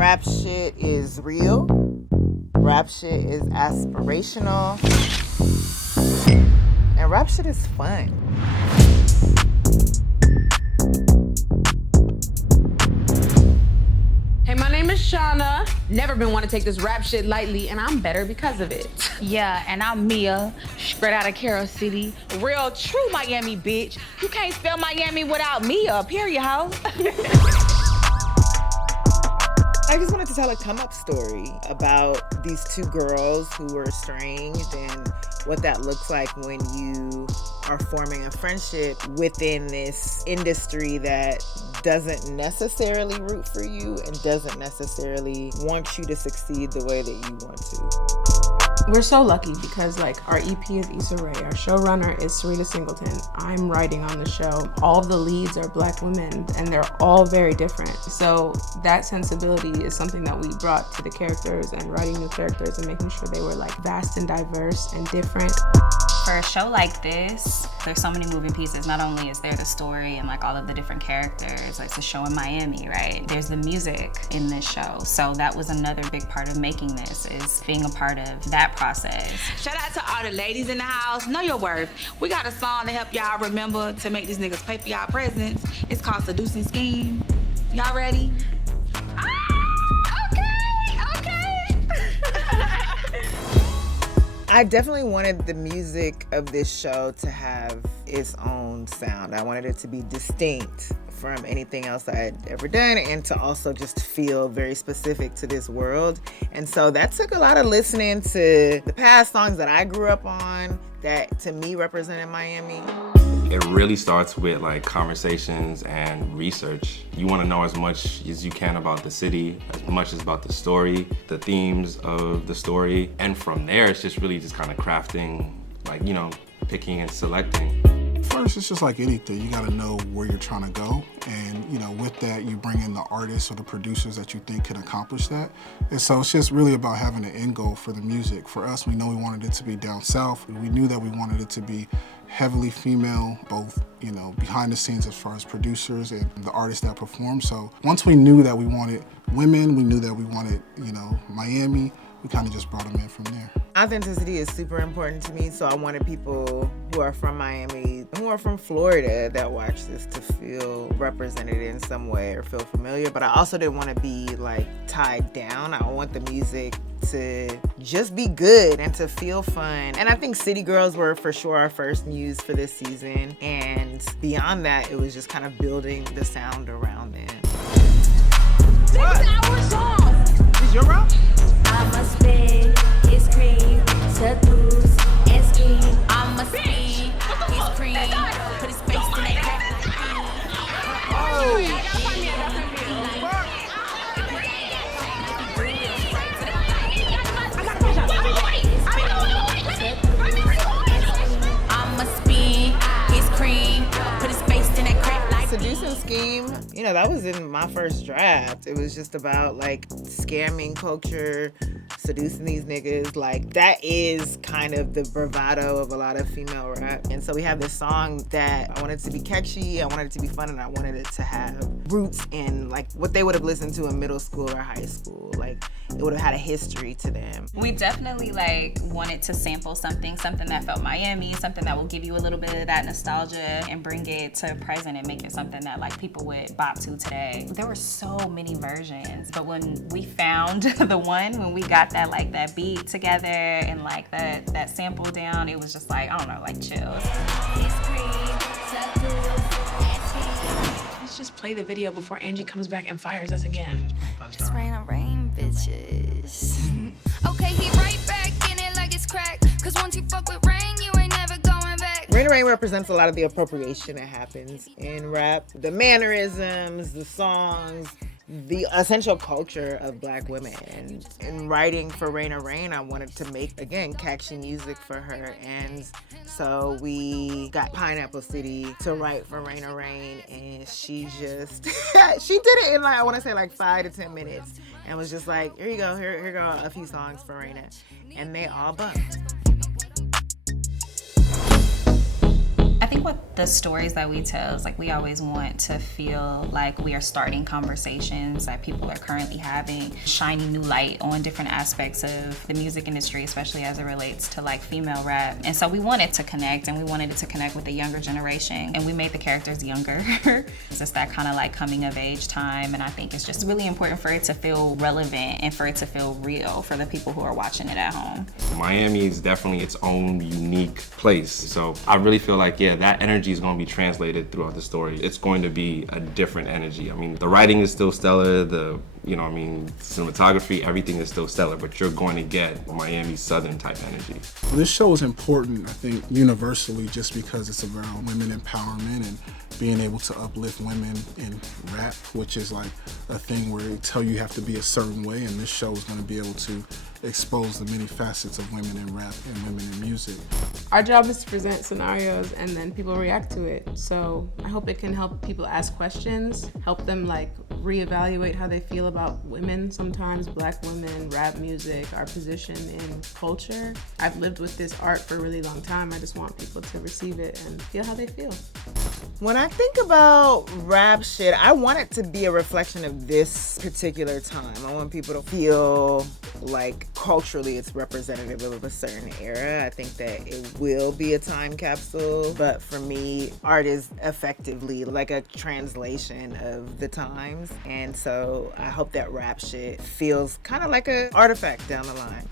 Rap shit is real. Rap shit is aspirational. And rap shit is fun. Hey, my name is Shauna. Never been want to take this rap shit lightly, and I'm better because of it. Yeah, and I'm Mia, straight out of Carroll City. Real true Miami bitch. You can't spell Miami without Mia, period, ho. I just wanted to tell a come-up story about these two girls who were estranged and what that looks like when you are forming a friendship within this industry that doesn't necessarily root for you and doesn't necessarily want you to succeed the way that you want to. We're so lucky because our EP is Issa Rae, our showrunner is Syreeta Singleton. I'm writing on the show. All the leads are Black women and they're all very different. So that sensibility is something that we brought to the characters and writing new characters and making sure they were vast and diverse and different. For a show like this, there's so many moving pieces. Not only is there the story and all of the different characters, it's a show in Miami, right? There's the music in this show. So that was another big part of making this, is being a part of that process. Shout out to all the ladies in the house. Know your worth. We got a song to help y'all remember to make these niggas pay for y'all presents. It's called Seducing Scheme. Y'all ready? I definitely wanted the music of this show to have its own sound. I wanted it to be distinct from anything else I had ever done and to also just feel very specific to this world. And so that took a lot of listening to the past songs that I grew up on that to me represented Miami. It really starts with conversations and research. You want to know as much as you can about the city, as much as about the story, the themes of the story. And from there, it's just really just kind of crafting, picking and selecting. First, it's just like anything. You gotta know where you're trying to go. And, with that, you bring in the artists or the producers that you think can accomplish that. And so it's just really about having an end goal for the music. For us, we know we wanted it to be down south. We knew that we wanted it to be heavily female, both, behind the scenes as far as producers and the artists that perform. So once we knew that we wanted women, we knew that we wanted, Miami, we kind of just brought them in from there. Authenticity is super important to me, so I wanted people who are from Miami, who are from Florida that watch this to feel represented in some way or feel familiar, but I also didn't want to be tied down. I want the music to just be good and to feel fun. And I think City Girls were for sure our first muse for this season, and beyond that, it was just kind of building the sound around them. This is our song! Is your round? I must spin his cream, seduce and scheme. I must spin his cream, put his face in that I must spin his cream, put his face in that crap. Seducing Scheme, that was in my first draft. It was just about scamming culture, seducing these niggas. That is kind of the bravado of a lot of female rap. And so we have this song that I wanted to be catchy, I wanted it to be fun, and I wanted it to have roots in what they would have listened to in middle school or high school. It would have had a history to them. We definitely wanted to sample something that felt Miami, something that will give you a little bit of that nostalgia and bring it to present and make it something that people would bop to today. There were so many versions, but when we found the one, when we got that that beat together and that sample down, it was just chills. Let's just play the video before Angie comes back and fires us again. It's Raina rain, bitches. Okay, he right back in it like it's crack. Cause once you fuck with rain, you ain't never going back. Raina Rae represents a lot of the appropriation that happens in rap. The mannerisms, the songs, the essential culture of Black women. And in writing for Raina Rae, I wanted to make, again, catchy music for her. And so we got Pineapple City to write for Raina Rae, and she just, she did it in I want to say 5 to 10 minutes. And was just here you go, here go a few songs for Raina. And they all bumped. I think what the stories that we tell is like we always want to feel like we are starting conversations that people are currently having, shining new light on different aspects of the music industry, especially as it relates to like female rap. And so we wanted to connect, and we wanted it to connect with the younger generation, and we made the characters younger. It's just that kind of like coming of age time, and I think it's just really important for it to feel relevant and for it to feel real for the people who are watching it at home. Miami is definitely its own unique place. So I really feel like, yeah, that energy is going to be translated throughout the story. It's going to be a different energy. I mean, the writing is still stellar, cinematography, everything is still stellar, but you're going to get Miami Southern type energy. This show is important, I think, universally, just because it's about women empowerment and being able to uplift women in rap, which is like a thing where they tell you have to be a certain way, and this show is going to be able to expose the many facets of women in rap and women in music. Our job is to present scenarios and then people react to it. So I hope it can help people ask questions, help them like reevaluate how they feel about women sometimes, Black women, rap music, our position in culture. I've lived with this art for a really long time. I just want people to receive it and feel how they feel. When I think about rap shit, I want it to be a reflection of this particular time. I want people to feel like culturally it's representative of a certain era. I think that it will be a time capsule, but for me, art is effectively like a translation of the times. And so I hope that rap shit feels kind of like an artifact down the line.